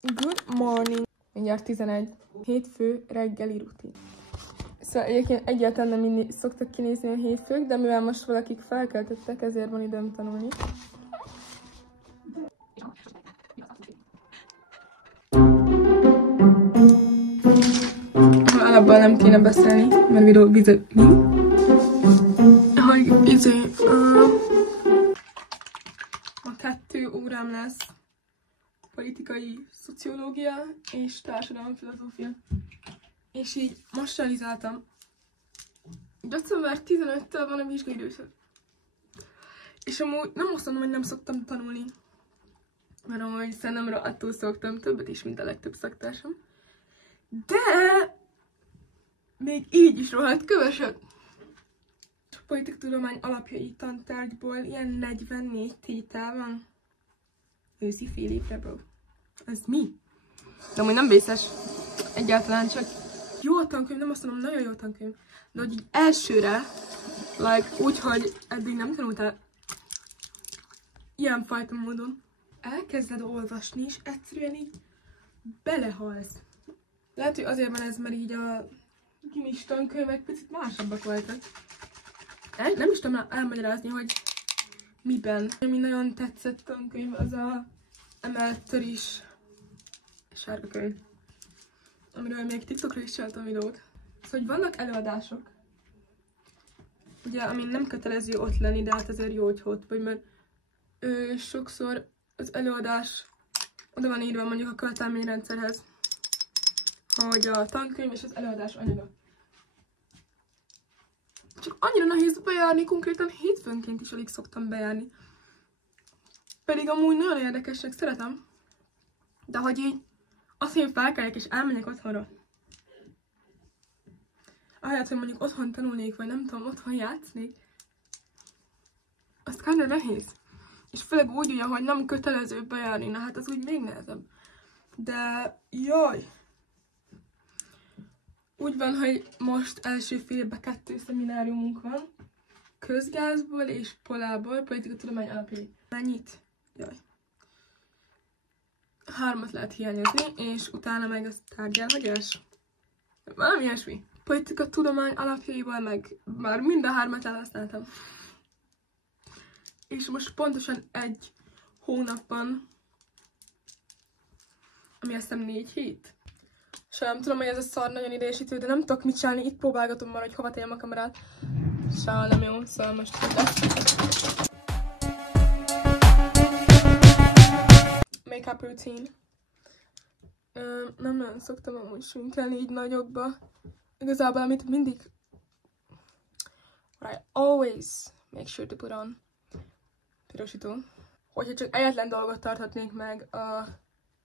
Good morning. Mindjárt 11. Hétfő reggeli rutin. Szóval egyébként egyáltalán nem így szoktak kinézni a hétfők, de mivel most valakik felkeltettek, ezért van időm tanulni. Alapból nem kéne beszélni, mert ma 2 órám lesz politikai szociológia és társadalomfilozófia. És így most realizáltam, december 15-től van a vizsgaidőszak. És amúgy nem azt mondom, hogy nem szoktam tanulni, mert amúgy szerintem attól szoktam többet is, mint a legtöbb szaktársam. De még így is rohadt kövesek. A politikatudomány alapjai tantárgyból ilyen 44 tétel van. Őszi fél évre, bro. Ez mi? De amúgy nem vészes. Egyáltalán csak jó a tankönyv, nem azt mondom, nagyon jó a tankönyv. De hogy így elsőre, úgy, hogy eddig nem tanultál ilyenfajta módon, elkezded olvasni, és egyszerűen így belehalsz. Lehet, hogy azért van ez, mert így a gimis tankönyvek picit másabbak voltak. Nem is tudom elmagyarázni, hogy miben. Ami nagyon tetszett tankönyv, az a emelt törés sárga könyv, amiről még TikTokra is csináltam videót. Szóval, hogy vannak előadások, ugye, amin nem kötelező ott lenni, de hát azért jó, hogy ott vagy, mert sokszor az előadás oda van írva mondjuk a követelményrendszerhez, hogy a tankönyv és az előadás anyaga. Csak annyira nehéz bejárni, konkrétan hétfőnként is alig szoktam bejárni. Pedig amúgy nagyon érdekesnek szeretem, de hogy így azt, hogy én felkeljek és elmenjek otthonra. Ahelyett, hogy mondjuk otthon tanulnék, vagy nem tudom, otthon játsznék, azt kár nehéz. És főleg úgy, ugye, hogy nem kötelező bejárni, na hát az úgy még nehezebb. De jaj! Úgy van, hogy most első fél évben 2 szemináriumunk van. Közgázból és polából, politikatudomány alapjai. Mennyit? Jaj. 3 lehet hiányozni, és utána meg az tárgyelhagyás. Valami ilyesmi. Politikatudomány alapjaiból meg már mind a 3 elhasználtam. És most pontosan 1 hónapban, ami azt hiszem 4 hét. Sajnálom, tudom, hogy ez a szar nagyon idegesítő, de nem tudok mit csinálni, itt próbálgatom már, hogy hova tegyem a kamerát. Sajnálom, nem jó, szóval most Makeup routine. Nem nagyon szoktam amúgy sminkelni így nagyokba. Igazából, amit mindig... What I always make sure to put on. Pirosító. Hogyha csak egyetlen dolgot tarthatnék meg a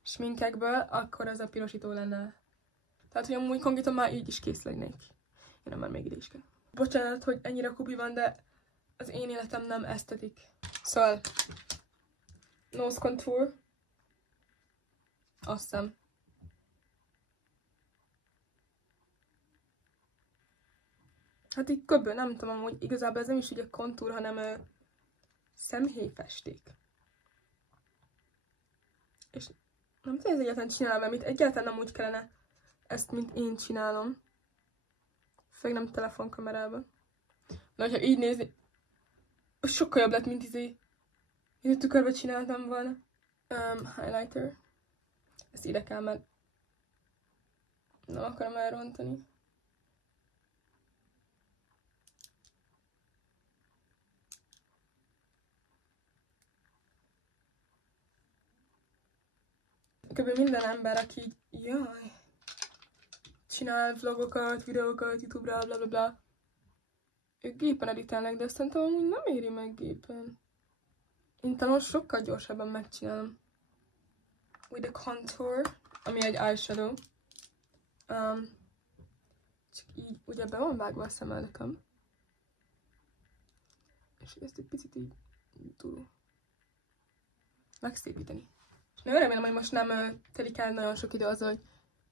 sminkekből, akkor ez a pirosító lenne. Tehát, hogy amúgy konkrétan már így is kész lennék. Én nem, már még ide is kell. Bocsánat, hogy ennyire kubi van, de az én életem nem esztetik. Szóval, nose contour. Azt hiszem. Hát így köbből, nem tudom, amúgy igazából ez nem is ugye kontúr, hanem szemhéjfesték. És nem tudom, ez egyáltalán csinálom, amit egyáltalán nem úgy kellene ezt, mint én csinálom. Főleg nem telefonkamerában. De hogyha így nézni, sokkal jobb lett, mint én a tükörbe csináltam volna. Highlighter. Ezt ide kell, mert nem akarom elrontani. Kb. Minden ember, aki jaj, csinál vlogokat, videókat, YouTube-ra, blablabla, ők gépen editelnek, de szerintem amúgy nem éri meg gépen. Én talán sokkal gyorsabban megcsinálom. With a contour, ami egy eyeshadow. Csak így, ugye be van vágva a szemöldököm. És ezt egy picit így túl megszépíteni. Nagyon remélem, hogy most nem telik el nagyon sok idő azzal, hogy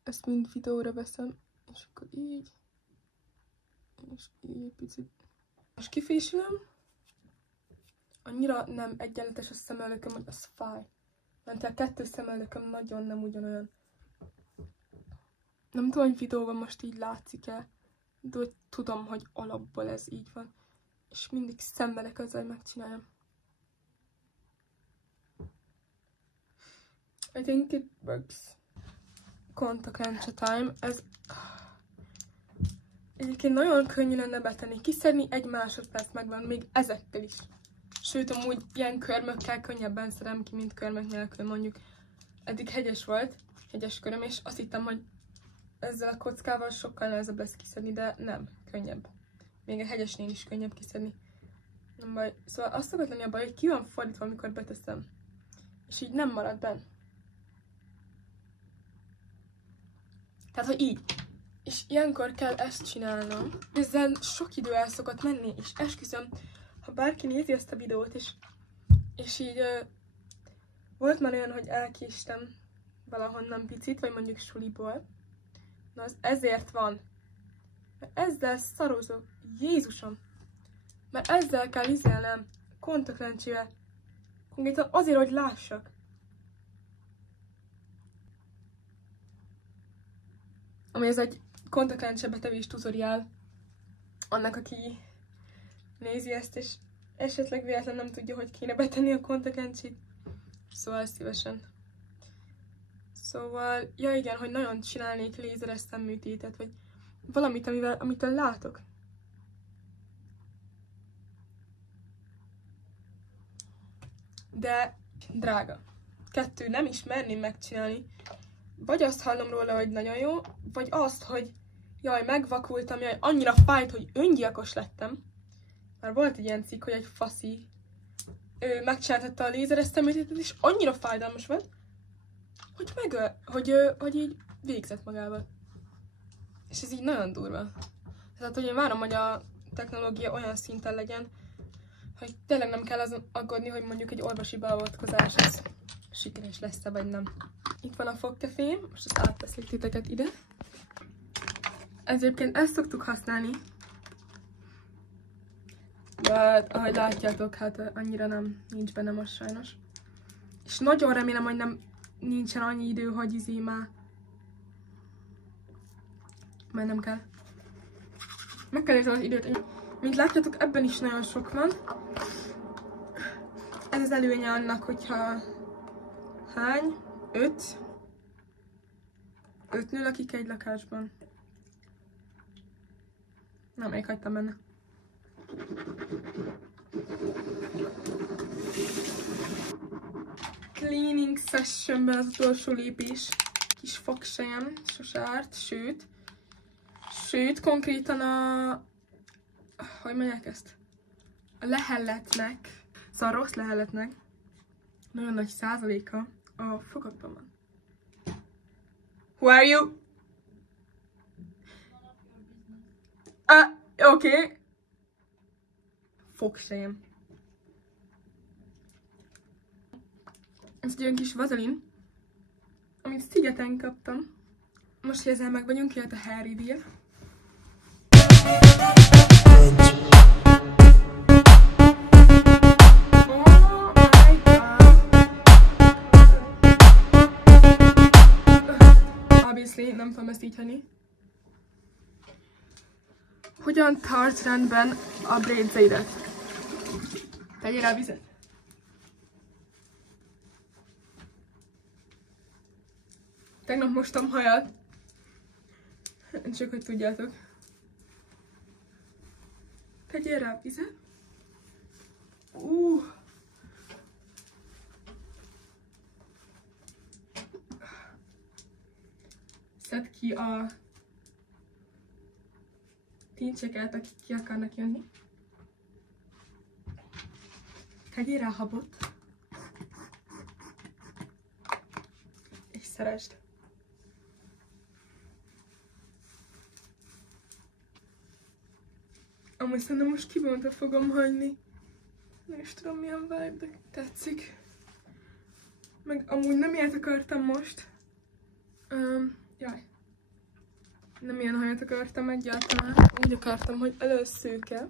ezt mind videóra veszem, és akkor így, és így picit. Most kifésülöm, annyira nem egyenletes a szemöldököm, hogy az fáj. Mert a kettő szemöldököm nagyon nem ugyanolyan. Nem tudom, hogy videóban most így látszik-e, de tudom, hogy alapból ez így van. És mindig szenvedek azzal, hogy megcsináljam. I think it works. Kontaktlencse time. Ez egyébként nagyon könnyű lenne betenni. Kiszedni, 1 másodperc megvan, még ezekkel is. Sőt, amúgy ilyen körmökkel könnyebben szedem ki, mint körmök nélkül mondjuk. Eddig hegyes volt, hegyes köröm, és azt hittem, hogy ezzel a kockával sokkal nehezebb lesz kiszedni, de nem, könnyebb. Még a hegyesnél is könnyebb kiszedni. Nem baj. Szóval azt szokott lenni a baj, hogy ki van fordítva, amikor beteszem. És így nem marad benn. Tehát, hogy így. És ilyenkor kell ezt csinálnom. Ezzel sok idő el szokott menni, és esküszöm, ha bárki nézi ezt a videót, és így volt már olyan, hogy elkéstem valahonnan picit, vagy mondjuk suliból. Na, az ezért van. Mert ezzel szarozok. Jézusom! Mert ezzel kell vizelnem kontaktlencsével. Konkrétan azért, hogy lássak. Ami ez egy kontaktlencse betevés tutoriál. Annak, aki nézi ezt, és esetleg véletlen nem tudja, hogy kéne betenni a kontaktlencsét. Szóval szívesen. Szóval, ja igen, hogy nagyon csinálnék lézeres szemműtétet, vagy valamit, amitől látok. De drága. 2, nem is merném megcsinálni. Vagy azt hallom róla, hogy nagyon jó, vagy azt, hogy jaj, megvakultam, jaj, annyira fájt, hogy öngyilkos lettem. Már volt egy ilyen cikk, hogy egy faszi megcsináltatta a lézeres szemütétet, és annyira fájdalmas volt, hogy így végzett magával. És ez így nagyon durva. Tehát, hogy én várom, hogy a technológia olyan szinten legyen, hogy tényleg nem kell azon aggódni, hogy mondjuk egy orvosi beavatkozás az sikeres lesz-e, vagy nem. Itt van a fogkefém, most ezt átveszek titeket ide. Egyébként ezt szoktuk használni. De ahogy látjátok, hát annyira nincs benne most sajnos. És nagyon remélem, hogy nincsen annyi idő, hogy már mennem kell. Meg kell érteni az időt. Mint látjátok, ebben is nagyon sok van. Ez az előnye annak, hogyha hány? 5 nő lakik egy lakásban. Na, még hagytam benne. Cleaning sessionben az utolsó lépés. Kis fogsejem, sose árt, sőt, konkrétan hogy mondják ezt? A lehelletnek, szóval a rossz lehelletnek nagyon nagy százaléka a fogakban van. Who are you? Okay. Fogsejem. Ez egy olyan kis vazelin, amit szigeten kaptam. Most, hogy ezzel meg vagyunk, jött a hair reveal. Oh my god! Obviously, nem fogom ezt így hagyni. Hogyan tarts rendben a brédzeidet? Tegyél rá vizet. Tegnap mostam hajat. Csak hogy tudjátok. Tegyél rá vizet. Szedd ki a tincseket, akik ki akarnak jönni. Tegyél rá habot. És szeresd. Amúgy szerintem most kibonta fogom hagyni. Nem is tudom milyen vibe, de tetszik. Meg amúgy nem ilyet akartam most. Jaj. Nem ilyen hajat akartam egyáltalán. Úgy akartam, hogy elő szőke.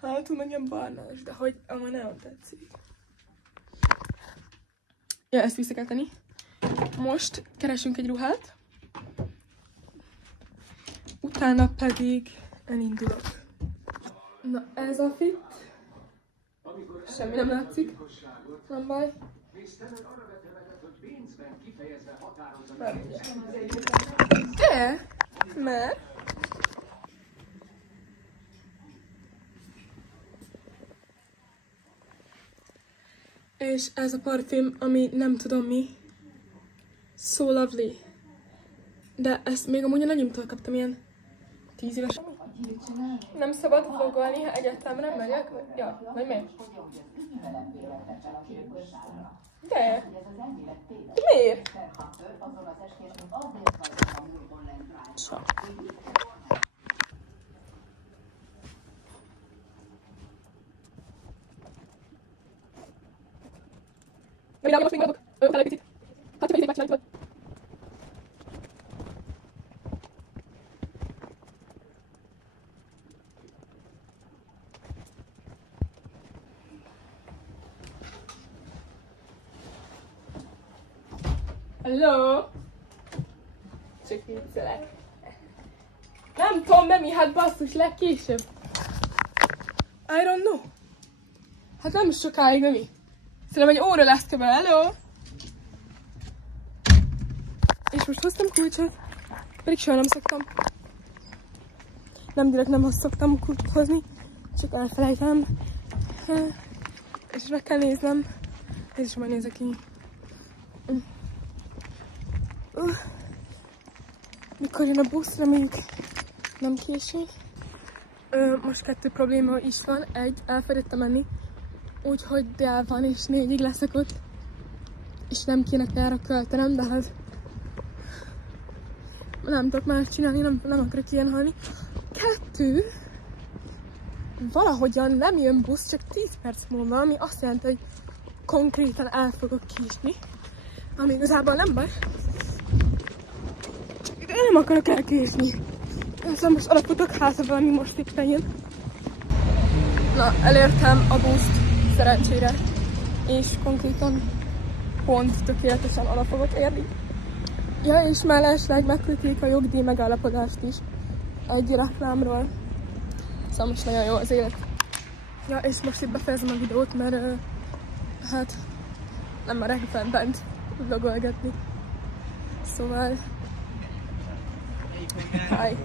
Hátul meg ilyen barnás, de hogy amúgy nagyon tetszik. Ja, ezt vissza kell tenni. Most keresünk egy ruhát. Utána pedig elindulok. Na, ez a fit. Semmi nem látszik. Nem baj. De, mert és ez a parfüm, ami nem tudom mi. So lovely. De ezt még amúgy a nagyimtól kaptam ilyen 10 éves. Nem szabad vlogolni, ha egyáltalán nem megyek? Ja, vagy mi? De miért? Csak. Minden most még adok. Fel egy picit. Hát csak egy megcsinálni tudod. Hello! Csak viccelek. Nem tudom be mi, hát basszus, legkésőbb. I don't know. Hát nem sokáig, nem mi? Szerintem egy óra lesz kb. Hello! És most hoztam kulcsot, pedig soha nem szoktam. Nem direkt nem szoktam kulcsot hozni, csak elfelejtem. És meg kell néznem. Ez is majd nézek ki. Mikor jön a busz, reméljük nem késő. Most 2 probléma is van. Egy, elfelejtettem menni, úgyhogy dél van és 4-ig leszek ott. És nem kéne erre költenem, de hát nem tudok már csinálni, nem akarok ilyen halni. 2, valahogyan nem jön busz, csak 10 perc múlva, ami azt jelenti, hogy konkrétan el fogok késni. Ami igazából nem baj. Csak én nem akarok elkésni. Ezzel most alapotok hátra valami most éppen jön. Na, elértem a buszt szerencsére. És konkrétan pont tökéletesen oda fogok érni. Ja, és mellesleg megkötik a jogdíj megállapodást is egy reklámról. Szóval most nagyon jó az élet. Ja, és most itt befejezem a videót, mert hát nem merek bent vlogolgatni. Szóval... Hi!